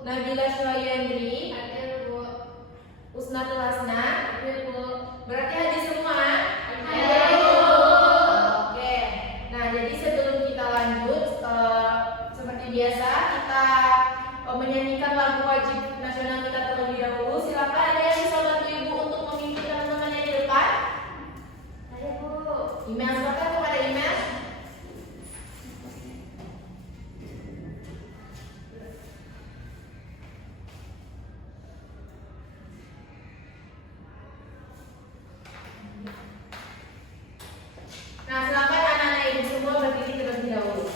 Nabila Syuayandri. Hadir, Bu. Usnatul Hasna. Hadir, Bu. Berarti hadir semua? Hadir, Bu. Oke. Nah, jadi sebelum kita lanjut, seperti biasa kita menyanyikan lagu wajib nasional kita terlebih dahulu. Silakan, ada yang bisa bantu Ibu untuk memimpin teman-teman yang di depan? Ayo, Bu. Email, silakan kepada email. Nah, silakan anak-anak Ibu semua berdiri terlebih dahulu.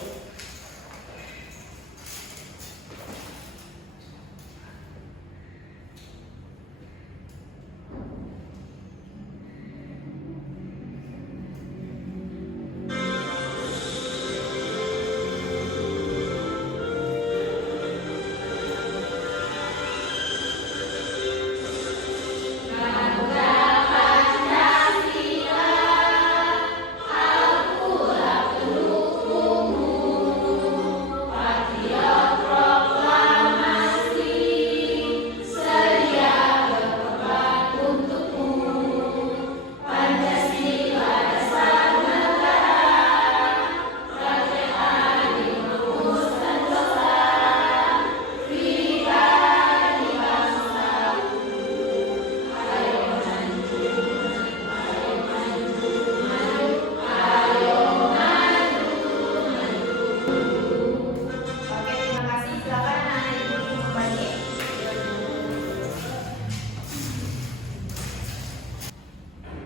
Oke, terima kasih. Silakan anak-anak Ibu untuk kembali.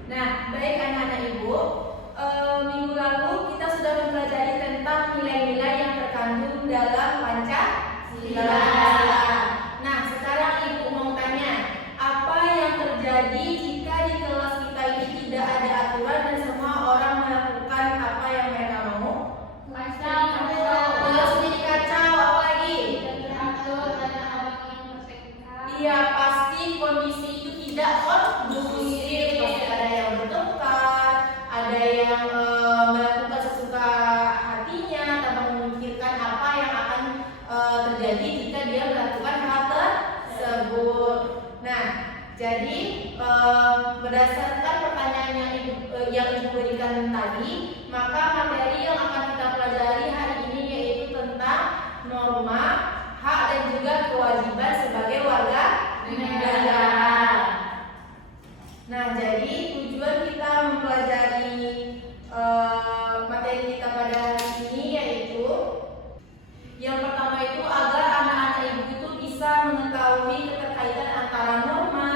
Nah, baik anak-anak Ibu, minggu lalu kita sudah mempelajari tentang nilai-nilai yang terkandung dalam Pancasila. Nah, sekarang Ibu mau tanya, apa yang terjadi jika di kelas kita ini tidak ada aturan dan semua orang melakukan apa yang mereka mau? Kacau. Kelas jadi kacau, apa lagi? Tidak teratur, ada orang yang bersengketa. Iya, pasti kondisi itu tidak kondusif. Pasti ada yang bertengkar, ada yang melakukan sesuka hatinya tanpa memikirkan apa yang akan terjadi jika dia melakukan hal tersebut. Nah, jadi berdasarkan pertanyaan yang Ibu berikan tadi, maka materi yang akan kita pelajari hari ini yaitu tentang norma, hak dan juga kewajiban sebagai warga negara. Nah, jadi tujuan kita mempelajari materi kita pada hari ini yaitu yang pertama itu agar anak-anak Ibu itu bisa mengetahui keterkaitan antara norma,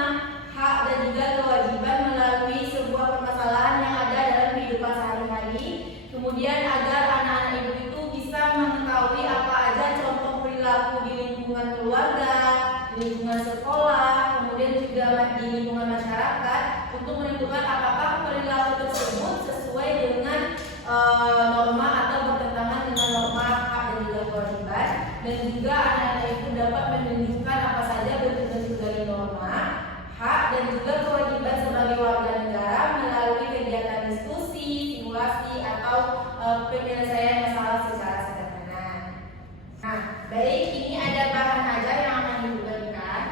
hak dan juga kewajiban melalui sebuah permasalahan yang ada dalam kehidupan sehari-hari. Kemudian agar anak-anak Ibu itu bisa mengetahui apa aja contoh perilaku di lingkungan keluarga, di lingkungan sekolah, kemudian juga di lingkungan masyarakat untuk menentukan apakah perilaku tersebut sesuai dengan norma atau bertentangan dengan norma, hak dan juga kewajiban. Dan juga anak-anak itu dapat menunjukkan apa saja bentuk-bentuk dari norma, hak dan juga kewajiban sebagai warga negara melalui kegiatan diskusi, simulasi atau penyelesaian masalah secara sederhana. Nah, baik, ini ada bahan ajar yang akan Ibu berikan.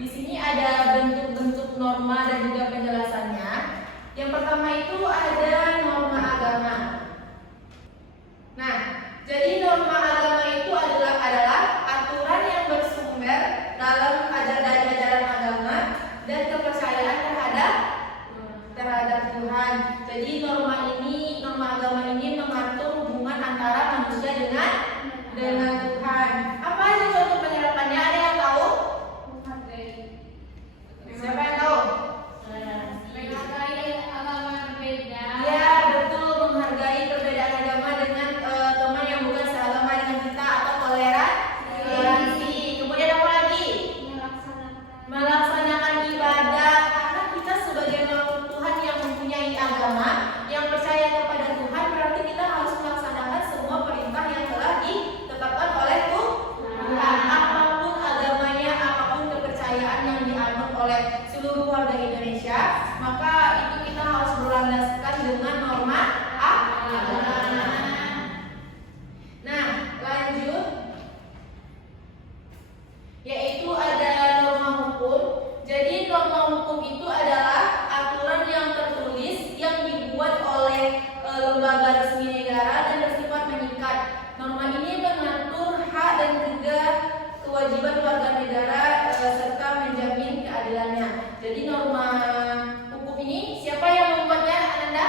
di sini ada bentuk-bentuk norma dan juga penjelasannya. Yang pertama itu ada norma agama. Nah, jadi norma agama itu adalah aturan yang bersumber dari ajaran agama dan kepercayaan terhadap Tuhan. Jadi norma agama ini mengatur hubungan antara manusia dengan Tuhan. Apa aja contoh penerapannya? Ada yang tahu? Siapa yang tahu? Menghargai agama berbeda. Ya, betul, menghargai perbedaan agama dengan teman yang bukan seagama dengan kita atau toleransi. Kemudian apa lagi? Melaksanakan ibadah, karena kita sebagai makhluk Tuhan yang mempunyai agama, yang percaya kepada Tuhan, berarti kita harus melaksanakan semua perintah yang telah ditetapkan oleh Tuhan. Apapun agamanya, apapun kepercayaan yang dianut oleh seluruh warga Indonesia, maka itu kita harus berlandaskan dengan norma agama. Nah, lanjut, yaitu ada norma hukum. Jadi norma hukum itu adalah aturan yang tertulis yang dibuat oleh lembaga resmi negara dan bersifat mengikat. Norma ini mengatur hak dan juga kewajiban warga negara serta menjamin keadilannya. Jadi norma hukum ini siapa yang membuatnya, Ananda?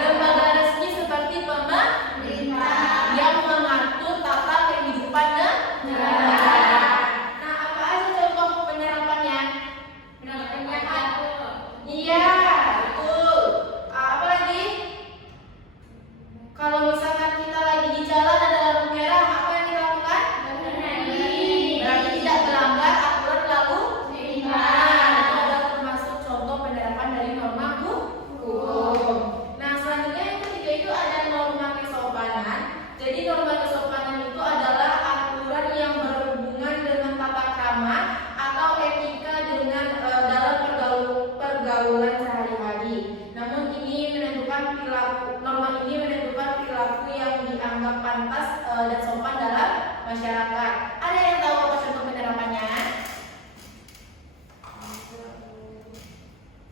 Lembaga resmi seperti pemerintah yang mengatur tata kehidupan negara. Nah, apa aja contoh penerapannya? Iya, betul. Apa lagi? Kalau misalkan kita lagi di jalan ada lampu merah, apa yang kita lakukan? Berarti tidak melanggar aturan lalu lintas. Itu adalah termasuk contoh penerapan dari norma hukum. Nah, selanjutnya yang ketiga itu ada norma kesopanan. Jadi norma kesopanan itu adalah aturan yang berhubungan dengan tata krama atau etika dengan dalam pergaulan sehari-hari. Namun norma ini menentukan perilaku yang dianggap pantas dan sopan dalam masyarakat. Ada yang tahu apa contoh penerapannya?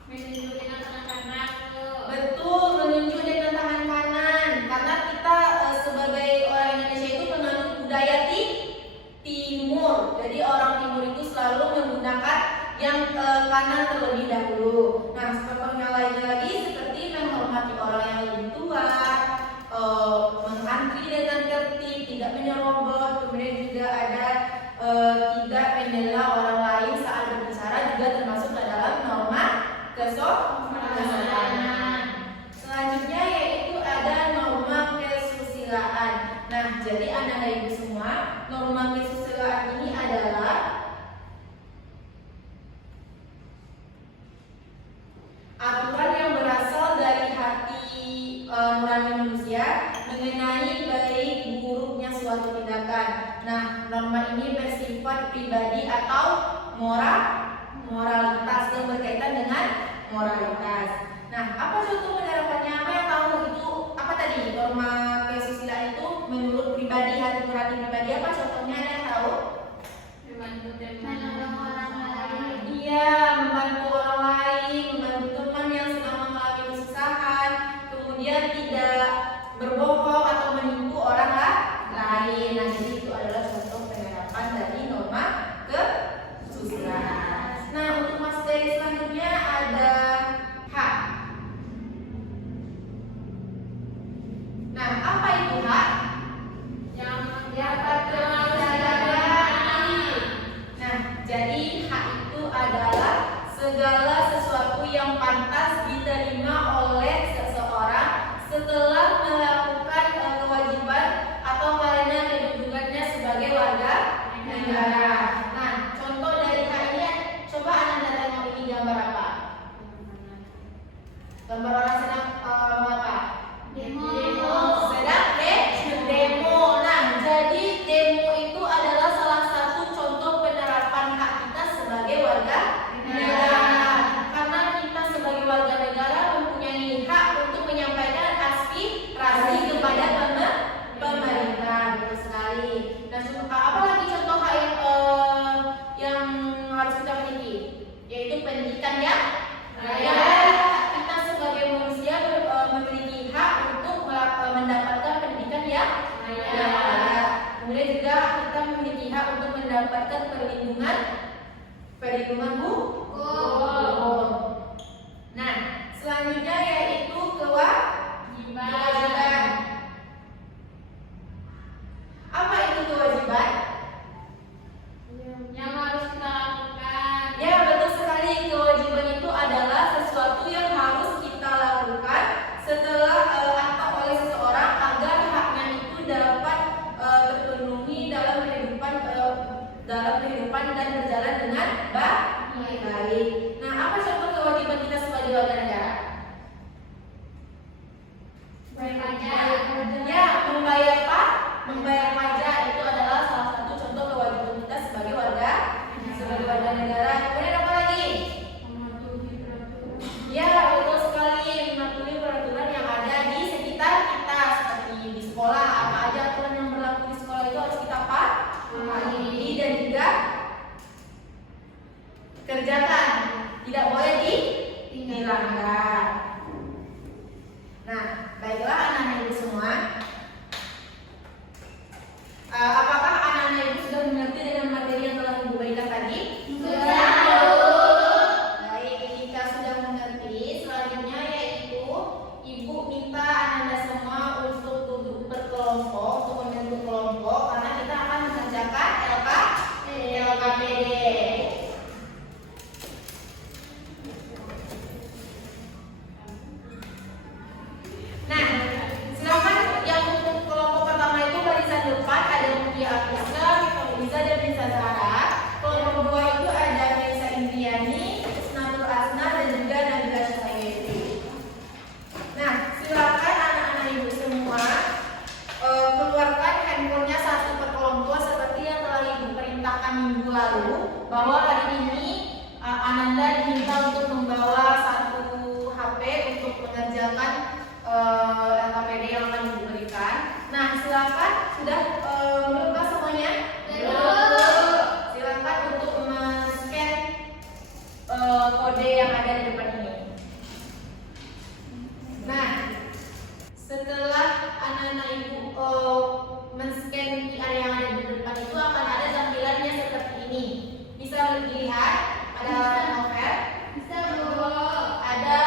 Menunjuk dengan tangan kanan. Betul, menunjuk dengan tangan kanan. Karena kita sebagai orang Indonesia itu menganut budaya timur. Jadi orang timur itu selalu menggunakan yang kanan terlebih dahulu. Nah, contohnya lainnya lagi seperti menghormati orang yang lebih tua, mengantri dengan tertib, tidak menyerobot. Kemudian juga ada tidak membela orang lain saat berbicara, juga termasuk dalam norma kesopanan. Selanjutnya yaitu ada norma kesusilaan. Nah, jadi anak-anak ibu semua, norma kesusilaan ini adalah aturan yang berasal dari hati nurani manusia mengenai baik buruknya suatu tindakan. Nah, norma ini bersifat pribadi atau moralitas yang berkaitan dengan moralitas. Nah, apa contoh penerapannya? Apa yang tahu itu apa tadi? Norma kesusilaan itu menurut pribadi, hati nurani pribadi, apa contohnya? Ada yang tahu? Menolong orang lain. Iya, membantu orang lain, membantu teman yang sedang mengalami kesusahan, kemudian tidak berbohong atau menipu orang lain. Nah, jadi itu adalah contoh penerapan dari norma kesusilaan. Nah, untuk materi selanjutnya ada hak. Nah, apa itu hak? Yang Dapat terlaksana. Nah, jadi hak itu adalah di rumah Hukum. Nah, selanjutnya yaitu kewajiban. Apa itu kewajiban? Yang harus kita lakukan. Ya, betul sekali. Kewajiban itu adalah sesuatu yang harus kita lakukan setelah atau oleh seseorang agar haknya itu dapat terpenuhi dalam kehidupan dan berjalan dengan baik. Nah, apa contoh kewajiban kita sebagai warga negara? Bayar pajak. Ya, membayar pajak itu adalah salah satu contoh kewajiban kita sebagai warga negara. Kemudian apa lagi? Mematuhi peraturan. Ya, betul sekali, mematuhi peraturan yang ada di sekitar kita seperti di sekolah. Apa aja aturan yang berlaku di sekolah itu harus kita pahami dan juga kerjakan. Tidak boleh dilanggar. Nah, baiklah anak-anak ibu semua. Apakah anak-anak ibu sudah mengerti dengan materi yang telah ibu berikan tadi? Baik, jika sudah mengerti, selanjutnya yaitu ibu minta anak-anak semua untuk duduk berkelompok, untuk membentuk kelompok, karena kita akan mengerjakan LKPD. Nah, silakan yang untuk kelompok pertama itu barisan depan ada Mutia Afisa, Fauziza dan Risa Zahra. Kelompok kedua itu ada Risa Indriani, Natul Asna dan juga Nabila Syahayati. Nah, silakan anak-anak ibu semua keluarkan handphonenya satu per kelompok seperti yang telah ibu perintahkan minggu lalu, bahwa hari ini Ananda diminta untuk membawa satu HP untuk mengerjakan LKPD yang akan ibu berikan. Nah, silakan sudah belum semuanya? Belum. Silakan untuk men-scan kode yang ada di depan ini. Nah, setelah anak-anak ibu men-scan QR yang ada di depan itu akan ada tampilannya seperti ini. Bisa dilihat ada novel, Bisa, Bu. ada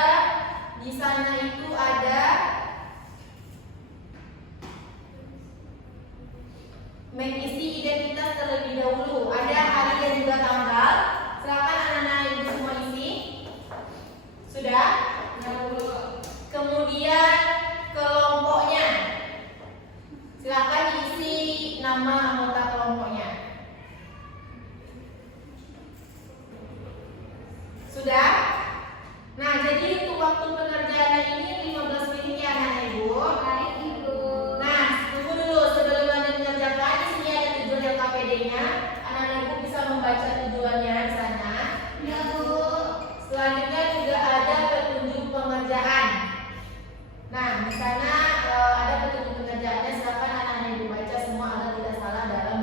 di sana itu ada mengisi identitas terlebih dahulu. Ada hari dan juga tanggal. Silakan anak-anak ibu semua isi. Sudah? Kemudian kelompoknya. Silakan isi nama anggota kelompoknya. Sudah? Nah, jadi untuk waktu pengerjaan ini 15 menit ya anak ibu. Baik, Ibu. Nah, tunggu dulu sebelum Anda mengerjakan. Di sini ada tujuan LKPD-nya. Anak-anak ibu bisa membaca tujuannya di sana. Ya, Bu. Selanjutnya juga ada petunjuk pengerjaan. Nah, di sana ada petunjuk pengerjaannya. Silakan anak-anak ibu baca semua agar tidak salah dalam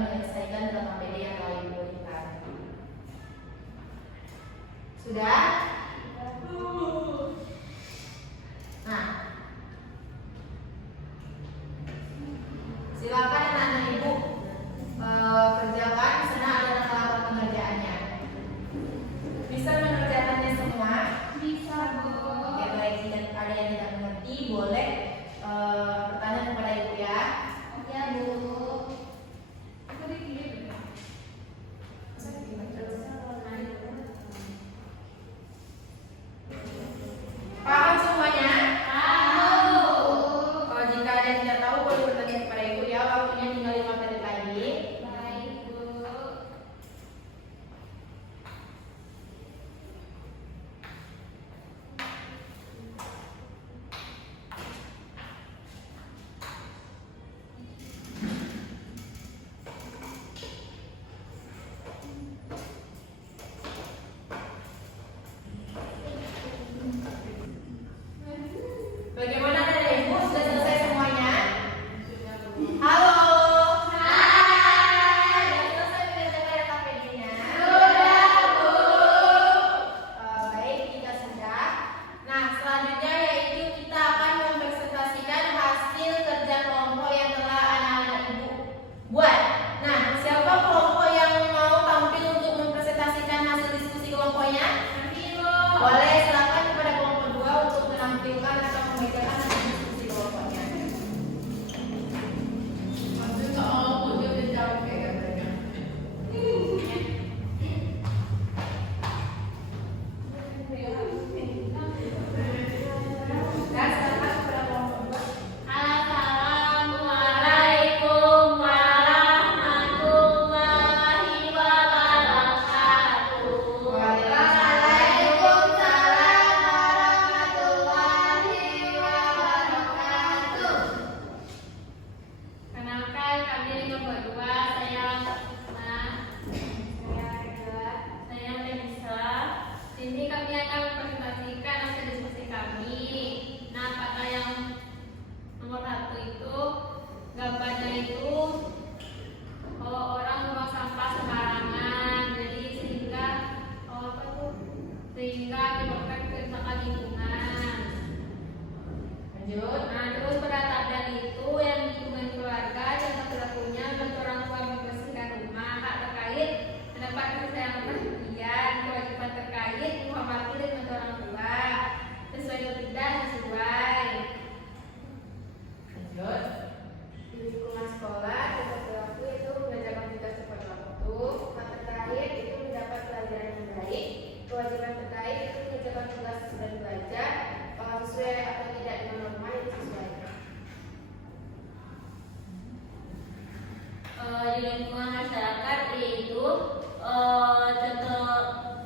di lingkungan masyarakat, yaitu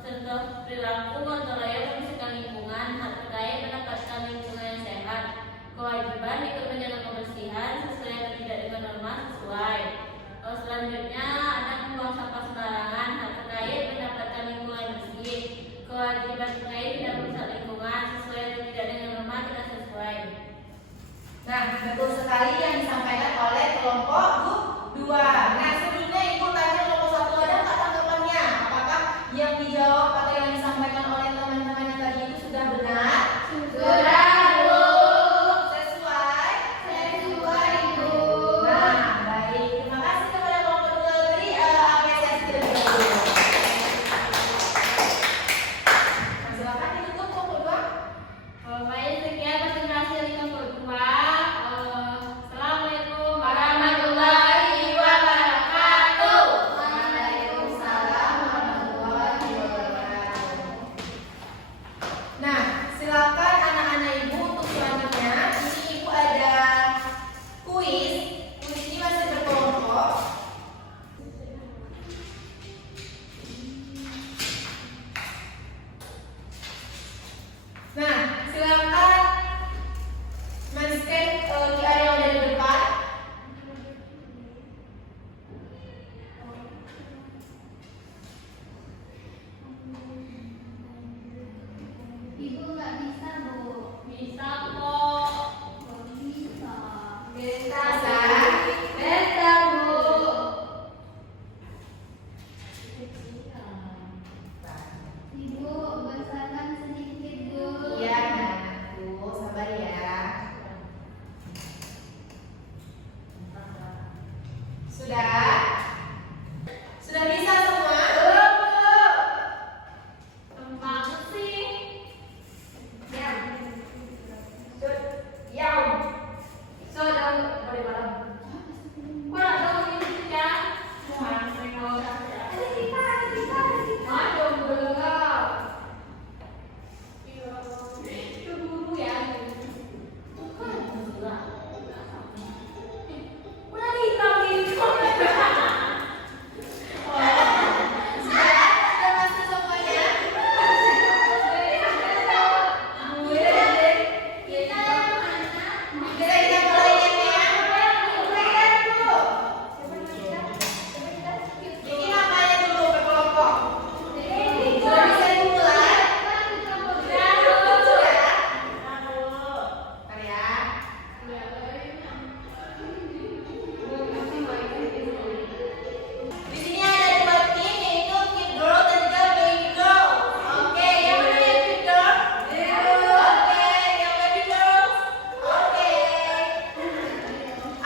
contoh perilaku atau layak membersihkan lingkungan, hak terkait mendapatkan lingkungan yang sehat, kewajiban ikut menjaga kebersihan sesuai atau tidak dengan norma sesuai. Selanjutnya ada membuang sampah sembarangan, hak terkait mendapatkan lingkungan bersih, kewajiban terkait tidak merusak lingkungan sesuai atau tidak dengan norma tidak sesuai. Nah, betul sekali yang disampaikan oleh kelompok 2. Nah, sebelumnya Ibu tanya kelompok 1 ada nggak tanggapannya? Apakah yang dijawab atau yang disampaikan oleh teman-teman yang tadi itu sudah benar? Sudah, Bu. Sesuai? Sesuai, Bu. Nah, baik. Terima kasih kepada kelompok 2. Beri apresiasi terlebih dahulu. Nah, silakan ditutup kelompok 2. Baik, sekian presentasi dari kelompok 2. Assalamualaikum warahmatullahi wabarakatuh. Waalaikumsalam warahmatullahi wabarakatuh. Nah, silakan anak-anak Ibu untuk selanjutnya. Ini Ibu ada kuis. Kuis ini masih berkelompok. Nah, silakan men-scan QR yang ada di depan. Ibu nggak bisa, Bu. Bisa kok. Nggak bisa. Bisa. Bisa, Bu. Ibu, besaran sedikit, Bu. Iya, anakku, sabar ya. Sudah? Sudah bisa semua? Banget sih. Yau. Sudah boleh malam. Kurang dong ini ya. Aduh, belum. Itu guru ya. Udah hitam ini. Sudah masuk semuanya? Bisa kita mulai ya? Mulai dulu. Ini namanya dulu berkelompok. Sudah bisa dimulai? Sudah lucu ya? Bentar ya. Di sini ada 2 tim, yaitu Kid Girl dan juga Baby Girl. Oke, yang mana yang Kid Girl? Oke, yang Baby Girl? Oke.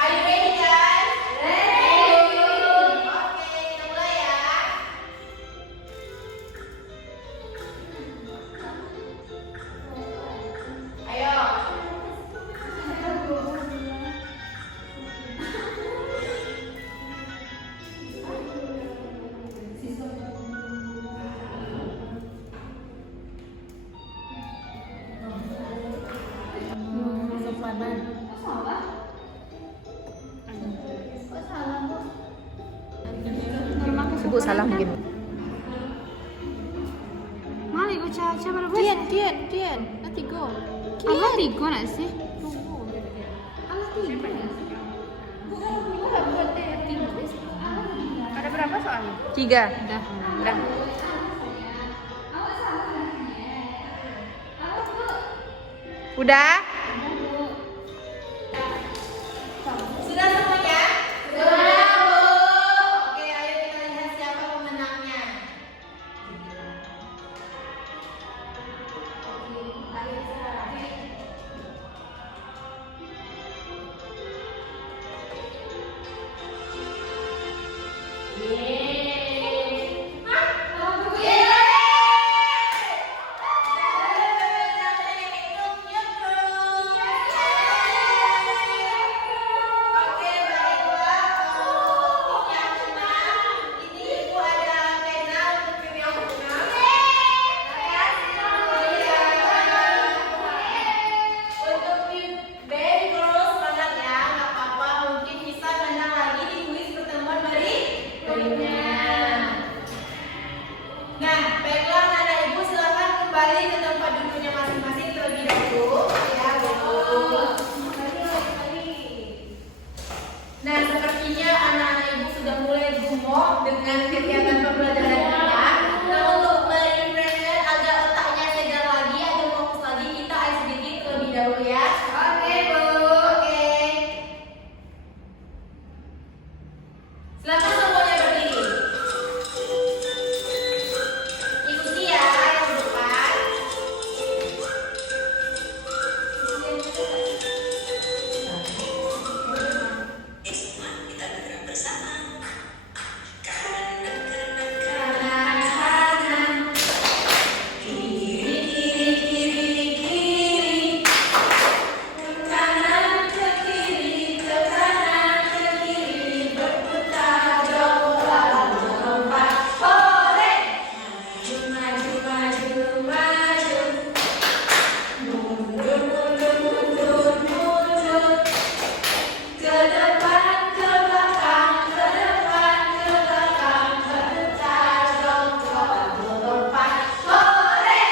Are you ready guys? Ready. Oke, kita mulai ya. Ayo. Bu salah mungkin. Mali gue caca berapa? Tian, nanti go. Allah tiga nggak sih? Ada berapa soalnya? 3. Udah. Udah? Sudah semuanya? Sudah, Bu. Oke, ayo kita lihat siapa pemenangnya. Ayo sekarang. Baby girls, semangat ya, nggak apa-apa. Mungkin bisa menang lagi di kuis pertemuan Nah, sepertinya anak-anak ibu sudah mulai gumoh dengan kegiatan pembelajaran kita. Nah, untuk merefreshnya agar otaknya segar lagi, agar fokus lagi, kita sedikit terlebih dahulu ya. Oke, Bu. Oke. Silakan semuanya berdiri. Ikuti ya yang depan. Kanan, kiri, kiri, kiri, kiri. Kanan ke kiri, ke kanan ke kiri, berputar jauh lalu lompat. Hore! Maju, maju, maju, mundur, mundur, mundur, mundur. Ke depan, ke belakang, ke depan, ke belakang, berputar jauh lalu lompat. Hore!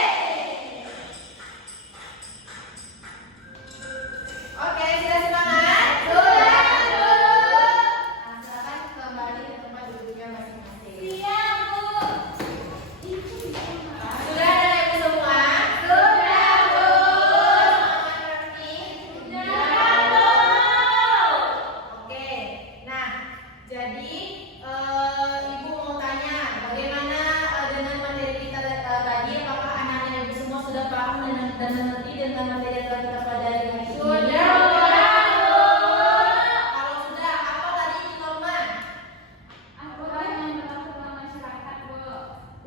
Oke, sudah semangat? Sudah, Bu. Nah, silakan kembali ke tempat duduknya masing-masing. Siap, Bu. Sudah ada ibu semua? Sudah, Bu. Semangat berarti? Sudah, Bu. Oke, nah, jadi ibu mau tanya, bagaimana dengan materi kita tadi? Apakah anak-anak ibu semua sudah paham dan mengerti dengan materi yang telah kita pelajari hari ini? Sudah, Bu. Kalau sudah, apa tadi ini norma?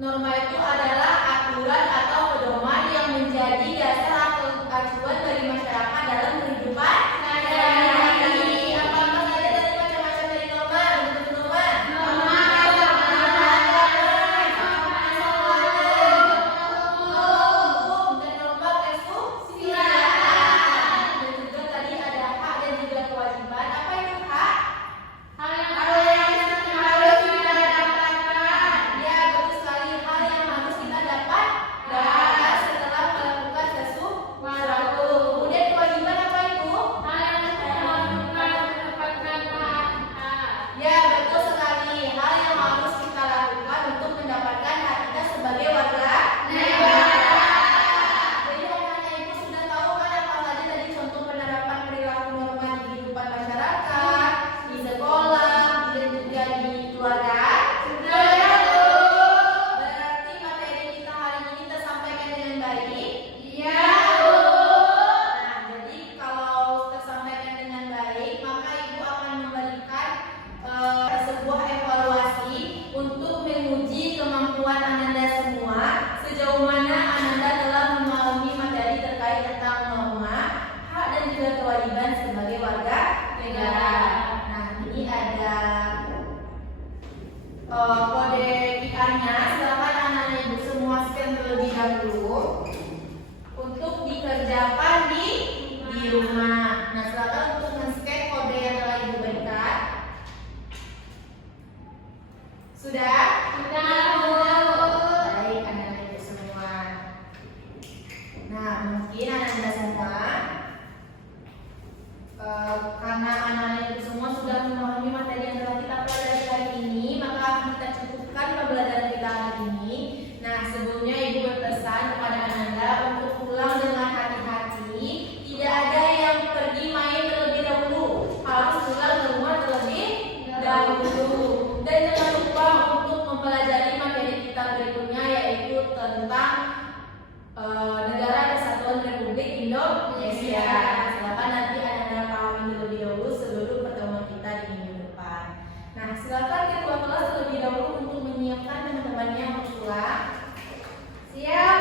Norma itu adalah aturan atau pedoman yang menjadi dasar atau acuan bagi masyarakat dalam kehidupan sehari-hari. Apakah saja tadi macam-macam dari norma? Bentuk norma? Norma. Dan norma kesusilaan. Dan juga tadi ada hak dan juga kewajiban. Apa itu hak? Hal yang harus kita dapatkan. Ya, betul sekali. Hal yang harus kita dapatkan setelah melakukan sesuatu. Kemudian kewajiban apa itu? Hal yang harus kita dapatkan. Ya, betul sekali. Hal yang harus kita lakukan untuk mendapatkan hak kita sebagai warga negara. Jadi anak-anak ibu sudah tahu kan apa saja tadi contoh penerapan perilaku norma di kehidupan masyarakat, di sekolah, dan juga di keluarga. Sudah, Bu. Berarti materi kita hari ini tersampaikan dengan baik? Iya, Bu. Nah, jadi kalau tersampaikan dengan baik, maka ibu akan memberikan sebuah evaluasi untuk menguji kemampuan Ananda semua sejauh mana Ananda telah memahami materi terkait tentang norma, hak dan juga kewajiban sebagai warga negara. Nah, ini ada kode QR-nya. Silakan anak-anak ibu semua scan terlebih dahulu untuk dikerjakan di rumah. Nah, silakan untuk men-scan kode yang telah ibu berikan. Sudah? Sudah, Bu. Baik, anak-anak ibu semua. Nah, mungkin anak-anak semua karena anak-anak ibu semua sudah memahami materi yang telah kita pelajari hari ini, maka akan kita cukupkan pembelajaran kita hari ini. Nah, sebelumnya ibu berpesan kepada Ananda untuk pulang dengan hati-hati. Tidak ada yang pergi main terlebih dahulu, harus pulang ke rumah terlebih dahulu. Dan jangan lupa untuk mempelajari materi kita berikutnya, yaitu tentang Negara Kesatuan Republik Indonesia. Silakan nanti Anda pahami terlebih dahulu sebelum pertemuan kita di minggu depan. Nah, silakan ketua kelas terlebih dahulu untuk menyiapkan teman-temannya untuk pulang. Siap.